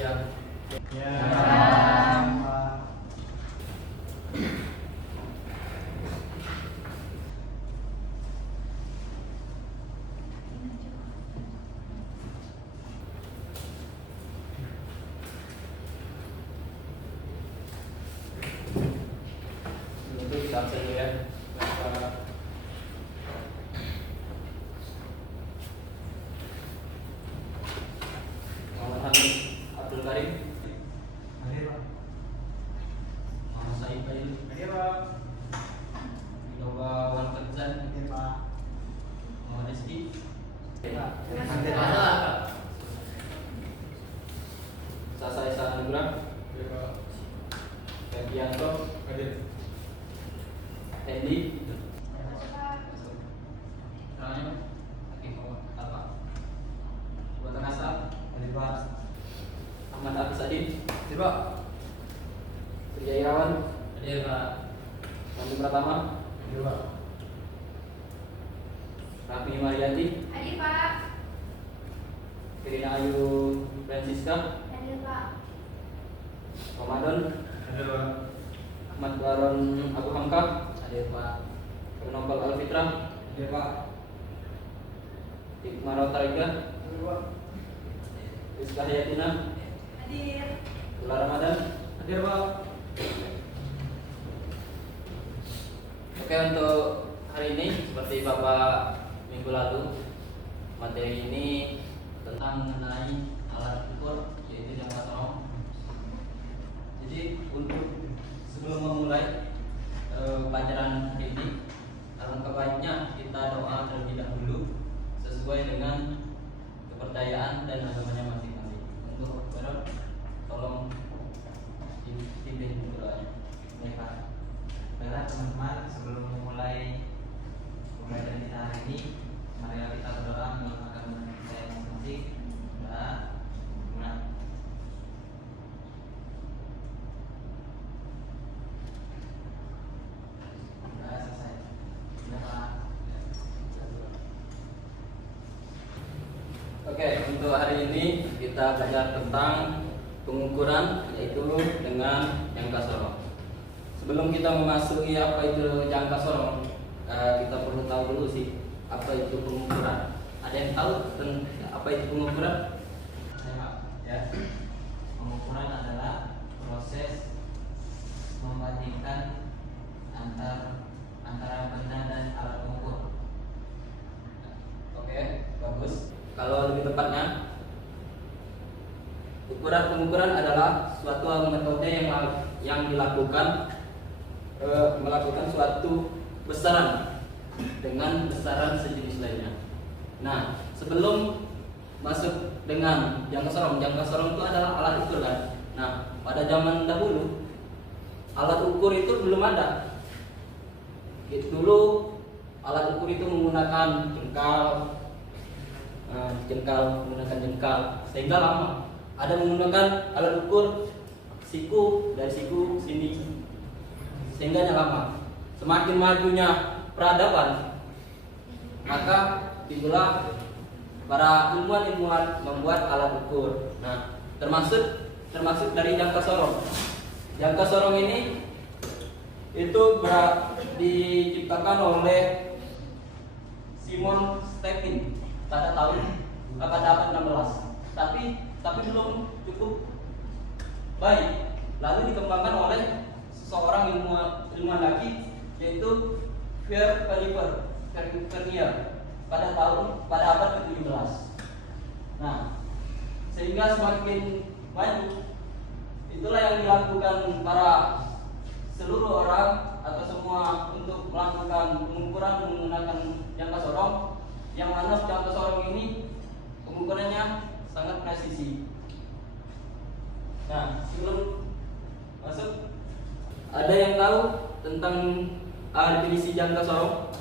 Siap. Ya. Untuk kita absen dulu ya. Muhammad Hamid Abdul Karim. Hadir, Pak. Muhammad Said Bayu. Hadir, Pak. Nova Wan Fatzan. Hadir, Pak. Muhammad Rizky. Pak. Hadir, Pak. Sasa Esa Anugrah. Hadir, Pak. Febianto. Hadir. Hendy. Namanya apa? Buatan asal. Hadir, Pak. Ahmad Abdul Sadin. Hadir, Pak. Surya Irawan. Hadir, Pak. Nanti Pratama. Hadir, Pak. Raffi Marianti. Hadir Pak. Kirina Ayu Francisca. Hadir Pak. Ramadan. Hadir, Pak. Ahmad Baron Abu Hamka. Hadir, Pak. Renopal Alfitra. Hadir, Pak. Ikmar Tariga. Hadir, Pak. Rizka Hayatina. Hadir. Ula Ramadan. Hadir, Pak. Oke, untuk hari ini seperti Bapak minggu lalu, materi ini tentang mengenai alat ukur yaitu jam kosong. Jadi untuk sebelum memulai pelajaran hari ini, alangkah baiknya kita doa terlebih dahulu sesuai dengan kepercayaan dan agamanya masing-masing. Untuk berdoa, tolong dipimpin doanya. Baik, Pak. Baiklah teman-teman, sebelum memulai pembelajaran kita hari ini, mari kita berdoa menggunakan saya masing-masing. Doa. Doa selesai. Sudah, Pak. Oke, untuk hari ini kita belajar tentang pengukuran yaitu dengan jangka sorong. Sebelum kita memasuki apa itu jangka sorong, kita perlu tahu dulu sih apa itu pengukuran. Ada yang tahu apa itu pengukuran? Saya, Pak. Ya. Pengukuran adalah proses membandingkan antara benda dan alat pengukur. Oke, bagus. Kalau lebih tepatnya, pengukuran adalah suatu metode yang dilakukan melakukan suatu besaran dengan besaran sejenis lainnya. Nah, sebelum masuk dengan jangka sorong itu adalah alat ukur kan. Nah, pada zaman dahulu alat ukur itu belum ada. Dulu alat ukur itu menggunakan jengkal sehingga lama. Ada menggunakan alat ukur siku dari siku sini sehingga lama. Semakin majunya peradaban, maka timbullah para ilmuwan membuat alat ukur. Nah, termasuk dari jangka sorong. Jangka sorong ini itu diciptakan oleh Simon Stepin pada tahun abad 16. Tapi belum cukup baik. Lalu dikembangkan oleh seorang ilmuwan lagi yaitu Pierre Vernier pada abad ke-17. Nah, sehingga semakin maju itulah yang dilakukan para seluruh orang atau semua untuk melakukan pengukuran menggunakan jangka sorong, yang mana jangka sorong ini pengukurannya sangat presisi. Nah, sebelum masuk, ada yang tahu tentang definisi jangka sorong?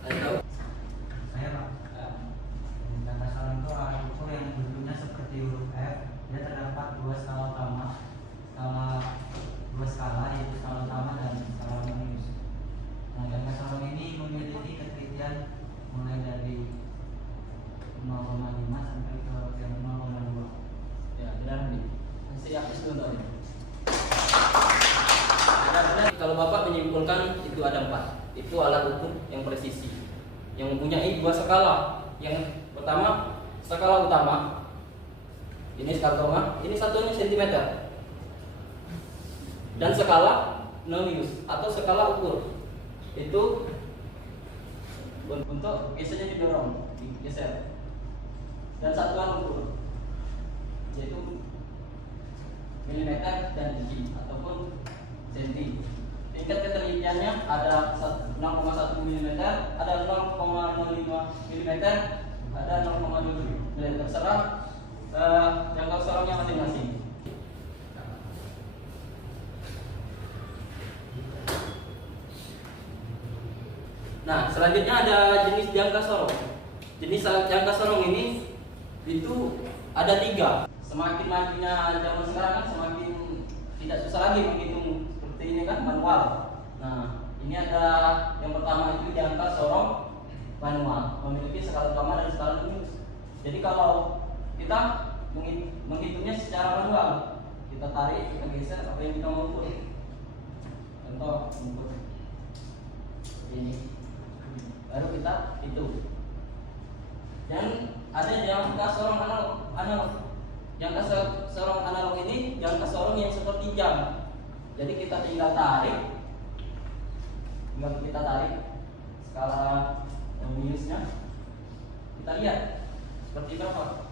Ada yang tahu? Saya, Pak. Jangka sorong itu alat ukur yang bentuknya seperti huruf F. Dia terdapat dua skala utama, yaitu skala utama Kalau Bapak menyimpulkan itu ada 4. Itu alat ukur yang presisi, yang mempunyai 2 skala. Yang pertama skala utama, ini skala utama, ini satunya sentimeter. Dan skala nonius atau skala ukur itu untuk gesernya didorong, digeser. Dan satuan ukur yaitu milimeter dan inci ataupun senti. Tingkat ketelitiannya ada 0,1 mm, ada 0,05 mm, ada 0,2 mm. Terserah jangkau sorongnya masing-masing. Nah, selanjutnya ada jenis jangka sorong. Jenis jangka sorong ini itu ada 3. Semakin majunya zaman sekarang kan semakin tidak susah lagi menghitung seperti ini kan, manual. Nah, ini ada yang pertama itu jangka sorong manual, memiliki skala utama dan skala nonius. Jadi kalau kita menghitungnya secara manual, kita tarik, kita geser apa yang kita mau ukur. Contoh ukur ini, baru kita hitung. Dan ada jangka sorong analog. Jangka sorong analog ini jangka sorong yang seperti jam. Jadi kita tinggal tarik skala noniusnya. Kita lihat seperti berapa,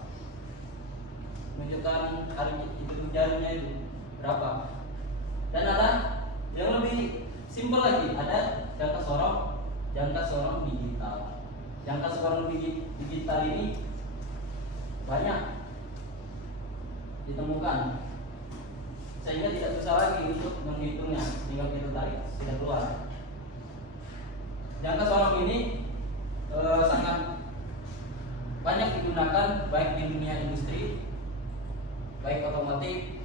menunjukkan hari itu jarinya itu berapa. Dan ada yang lebih simpel lagi, ada jangka sorong digital. Jangka sorong digital ini banyak ditemukan, sehingga tidak susah lagi untuk menghitungnya. Tinggal kita tarik, sudah keluar. Jangka sorong ini sangat banyak digunakan baik di dunia industri, baik otomotif,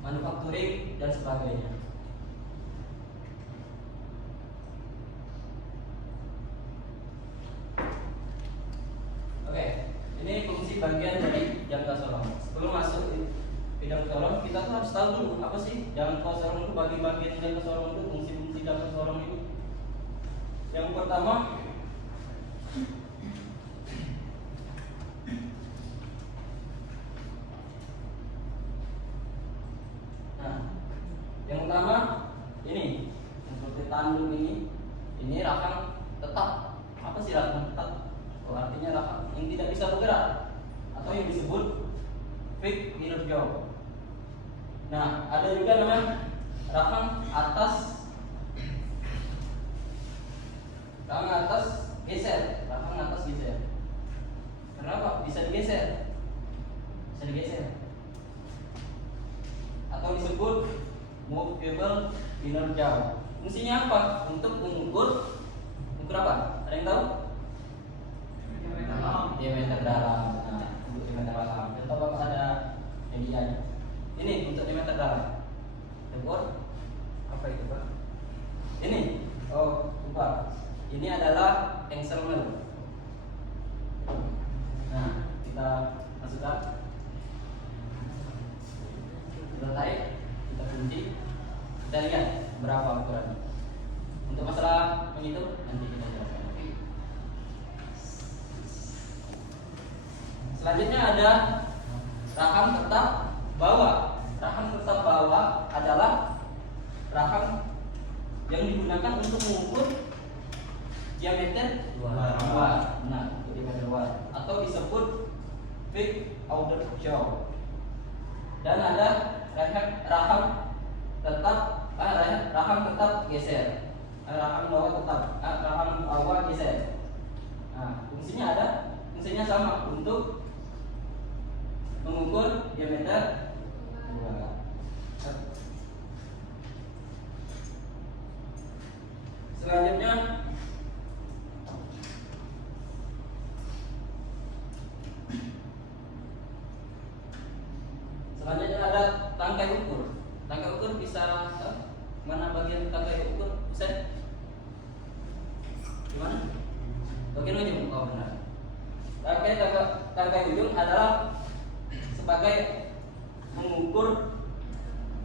manufacturing dan sebagainya. Oke, ini fungsi bagian dari jangka sorong. Sebelum masuk bidang sorong, kita tuh harus tahu dulu apa sih jangka sorong itu, bagi-bagian jangka sorong itu, fungsi-fungsi jangka sorong itu. Yang pertama, ini seperti tanduk ini rakam tetap. Apa sih rakam tetap? Oh, artinya rakam yang tidak bisa bergerak atau yang disebut fixed inner jaw. Nah, ada juga namanya rakam atas geser. Rakam atas geser. Kenapa? Bisa digeser. Atau disebut movable inner jaw. Fungsinya apa? Untuk mengukur apa? Ada yang tahu? Diameter dalam. Nah, untuk diameter dalam. Contoh Bapak ada medianya. Ini untuk diameter dalam. Tegur apa itu, Pak? Ini. Oh, lupa. Ini adalah Engselman. Nah, kita masukkan. Kita tarik, kita kunci. Kita lihat berapa ukurannya. Untuk masalah menghitung nanti kita jelaskan. Selanjutnya ada rakam tetap bawah. Rakam tetap bawah adalah rakam yang digunakan untuk mengukur diameter luar. Nah, diameter luar atau disebut fixed outer jaw. Dan ada rakam tetap geser. Rakam bawah geser. Nah, fungsinya sama untuk mengukur diameter luar. Selanjutnya ada tangkai ukur. Tangkai ukur bisa mana bagian tangkai ukur? Bisa? Di mana? Bagian ujung. Oh, benar. Tangkai ujung adalah sebagai mengukur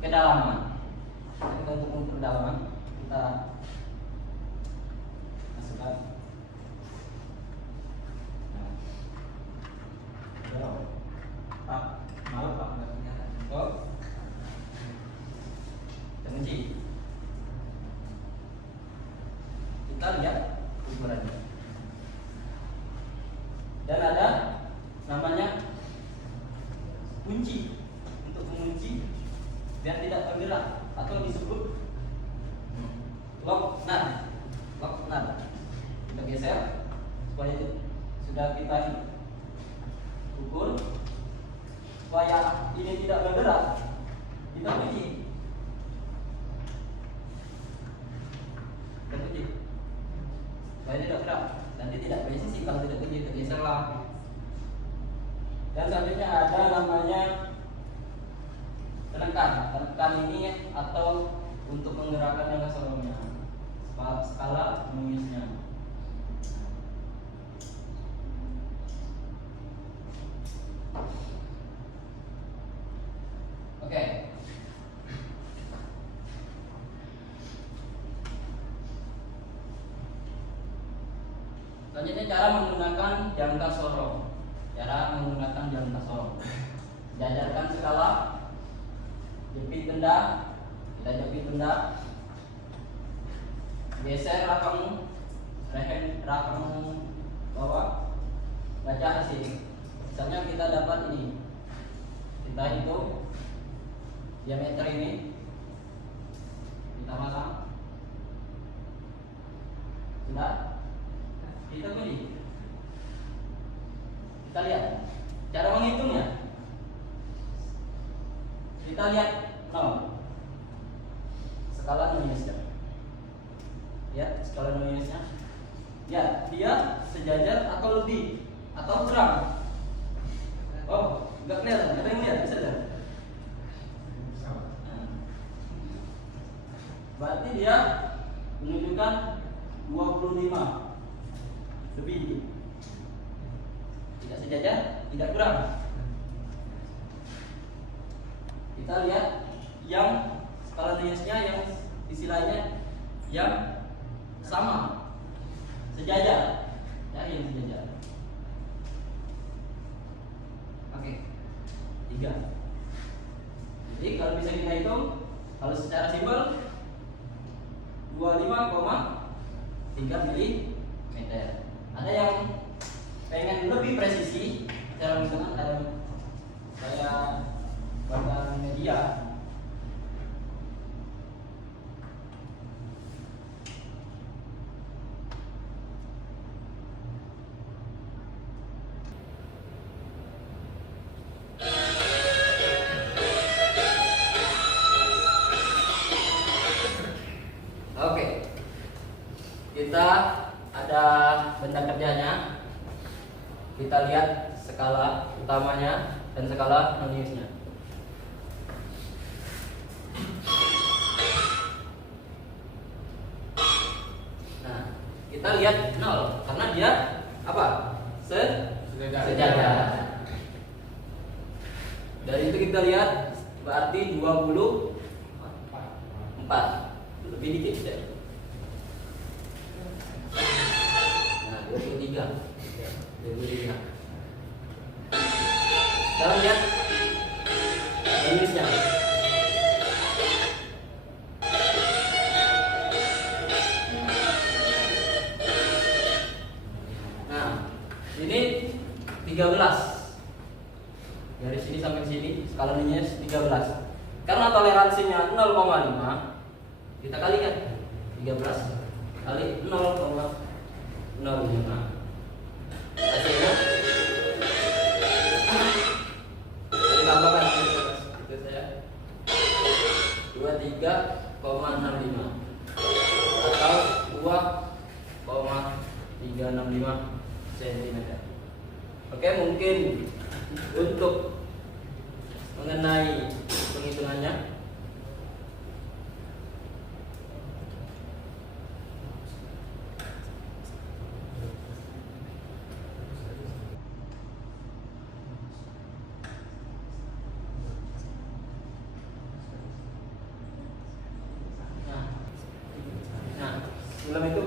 kedalaman. Kita untuk memperdalam kita masukkan. Pak, maaf Pak, nggak kelihatan. Oh, kunci. Kita lihat ukurannya. Dan ada namanya kunci untuk mengunci biar tidak tergerak atau disebut lock nut. Lock nut. Kita geser supaya sudah kita ukur supaya ini tidak bergerak. Kita kunci. Kita kunci. Supaya tidak bergerak. Nanti tidak presisi kalau tidak kunci, tergeserlah. Dan selanjutnya ada namanya tenekan. Tenekan ini atau untuk menggerakkan yang keseluruhannya. Skala menulisnya. Oke. Selanjutnya cara menggunakan jangka sorong. Cara menggunakan jangka sorong. Jajarkan skala, jepit benda, kita jepit benda, geser rakam bawah, baca hasil. Misalnya kita dapat ini, kita hitung diameter ini, kita pasang, sudah, kita kunci. Kita lihat cara menghitungnya. Kita lihat 0. Skala minusnya. Lihat skala minusnya. Ya, dia sejajar atau lebih atau kurang. Oh, enggak kelihatan. Kita lihat bisa lihat. Berarti dia menunjukkan 25 lebih dikit. Tidak sejajar, tidak kurang. Kita lihat yang skala minusnya yang sisi lainnya yang sama, sejajar. Cari yang sejajar. Oke, 3. Jadi kalau bisa kita hitung, kalau secara simpel 25,3 mm. Ada yang pengen lebih presisi cara menghitungan, ada saya baca media. Oke, kita ada benda kerjanya. Kita lihat skala utamanya dan skala minusnya. Nah, kita lihat 0 karena dia apa? Sejajar. Dari itu kita lihat berarti 24. Lebih dikit ya. Nah, 23. Sekarang lihat minusnya. Nah, ini 13. Dari sini sampai sini skala minus 13. Karena toleransinya 0,5, kita kalikan 13 kali 0,05. Hasilnya ditambahkan itu saya 23,65 atau 2,365 cm. Oke, mungkin untuk mengenai penghitungannya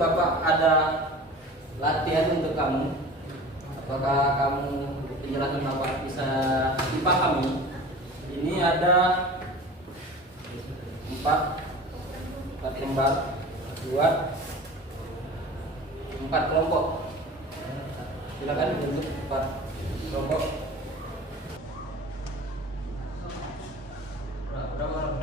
Bapak ada latihan untuk kamu. Apakah kamu penjelasan Bapak bisa dipahami? Ini ada 4 lembar buat 4 kelompok. Silakan bentuk 4 kelompok. Berapa?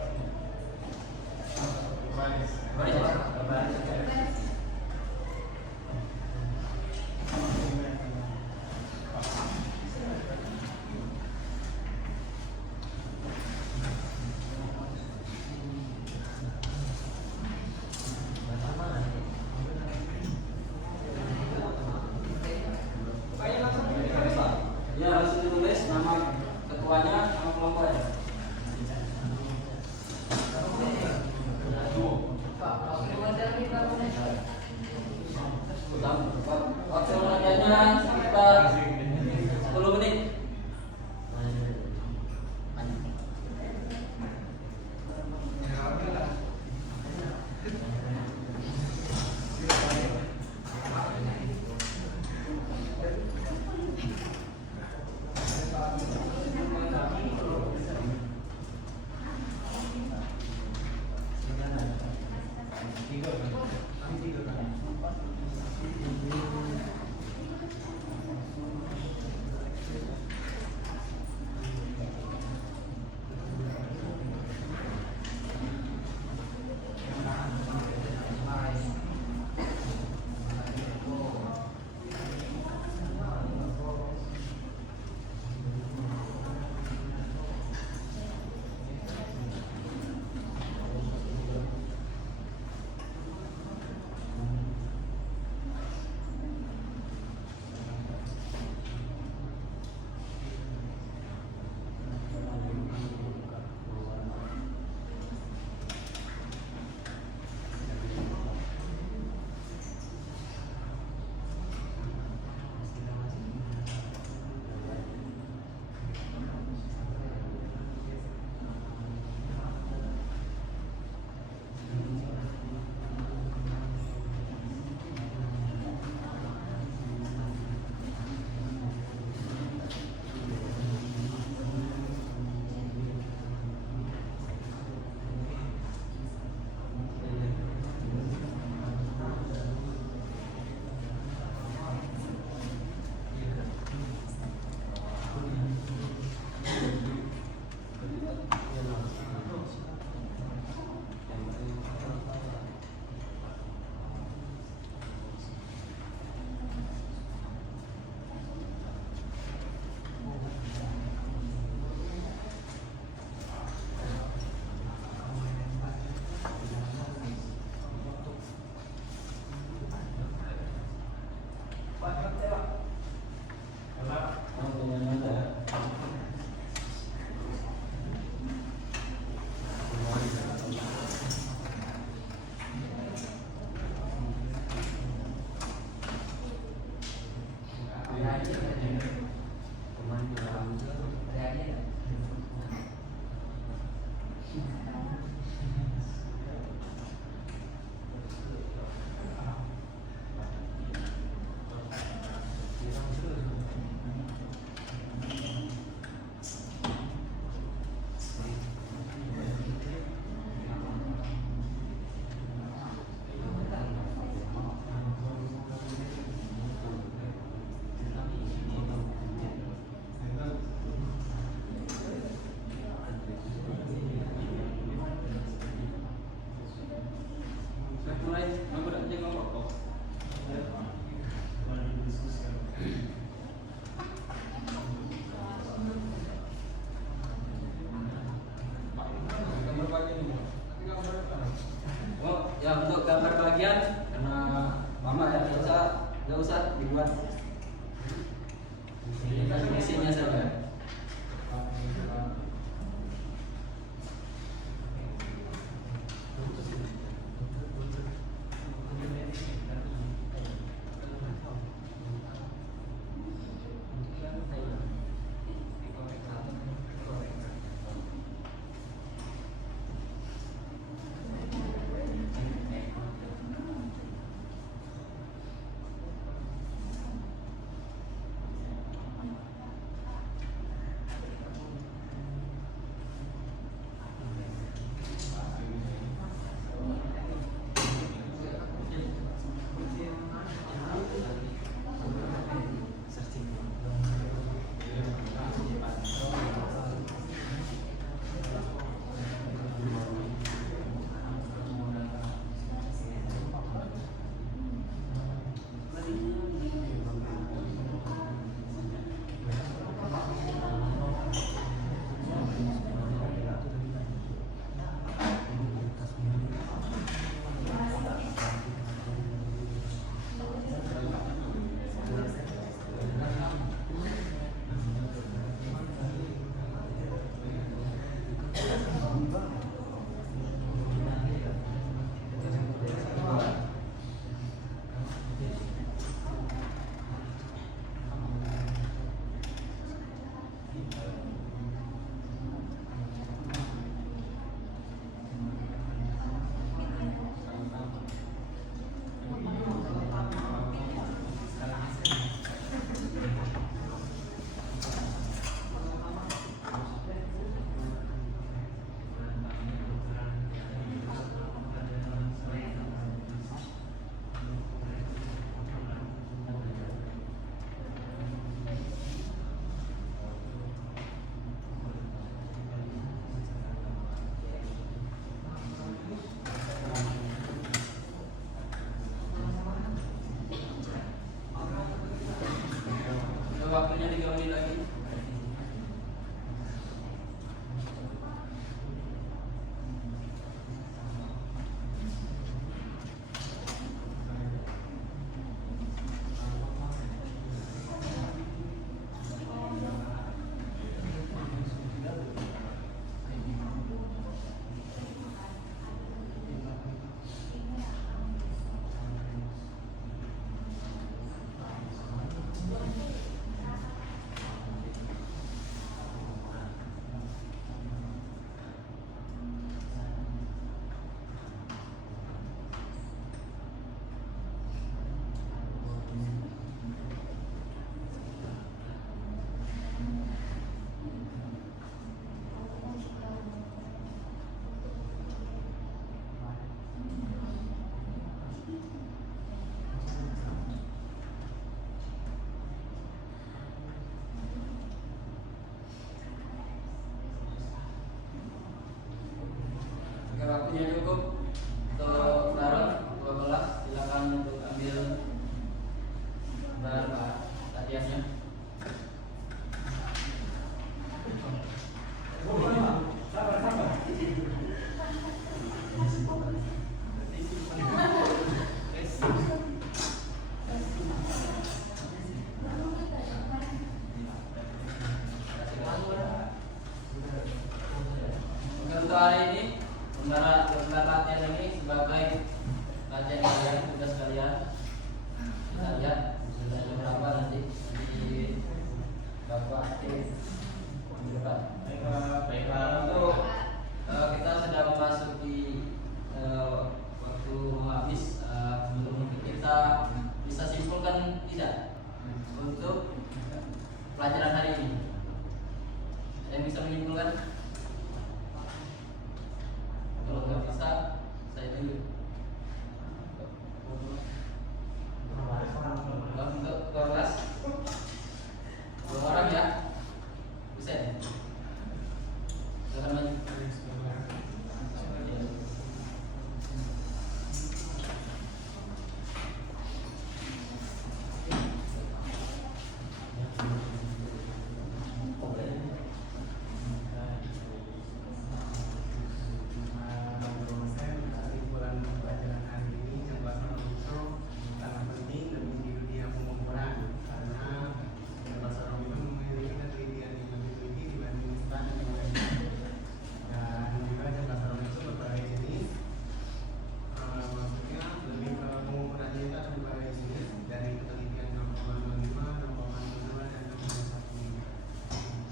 Ya, langsung ditulis nama ketuanya, nama kelompoknya. Waktu latihannya sekitar 10 menit. Oke, waktunya cukup untuk sekarang 12. Silakan untuk ambil gambar Pak latihannya. Oke, untuk hari ini gambar latihan ini sebagai latihan kalian, tugas kalian. Kita lihat ada beberapa nanti di Bapak di depan. Baiklah, untuk kita sudah memasuki waktu habis. Sebelum kita bisa simpulkan tidak untuk pelajaran hari ini. Yang bisa menyimpulkan? Kalau nggak bisa, saya dulu. Untuk 12 dua orang ya, bisa ya? Silakan maju.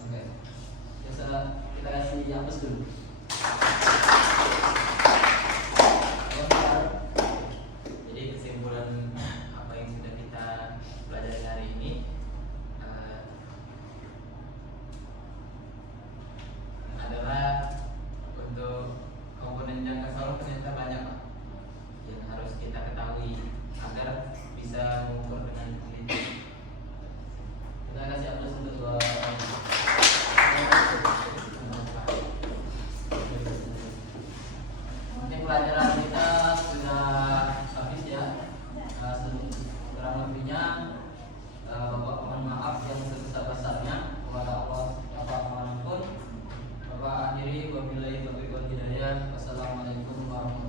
Oke, kita kasih hapus dulu. Jadi kesimpulan apa yang sudah kita pelajari hari ini adalah untuk komponen jangka salur ternyata banyak Pak, yang harus kita ketahui agar bisa mengukur dengan teliti. Kita kasih hapus untuk dua orang. Ini pelajaran kita sudah habis ya. Kurang lebihnya Bapak mohon maaf yang sebesar-besarnya kepada Allah Bapak manapun. Bapak akhiri wabillahi taufiq wal hidayah. Wassalamualaikum warahmatullahi wabarakatuh.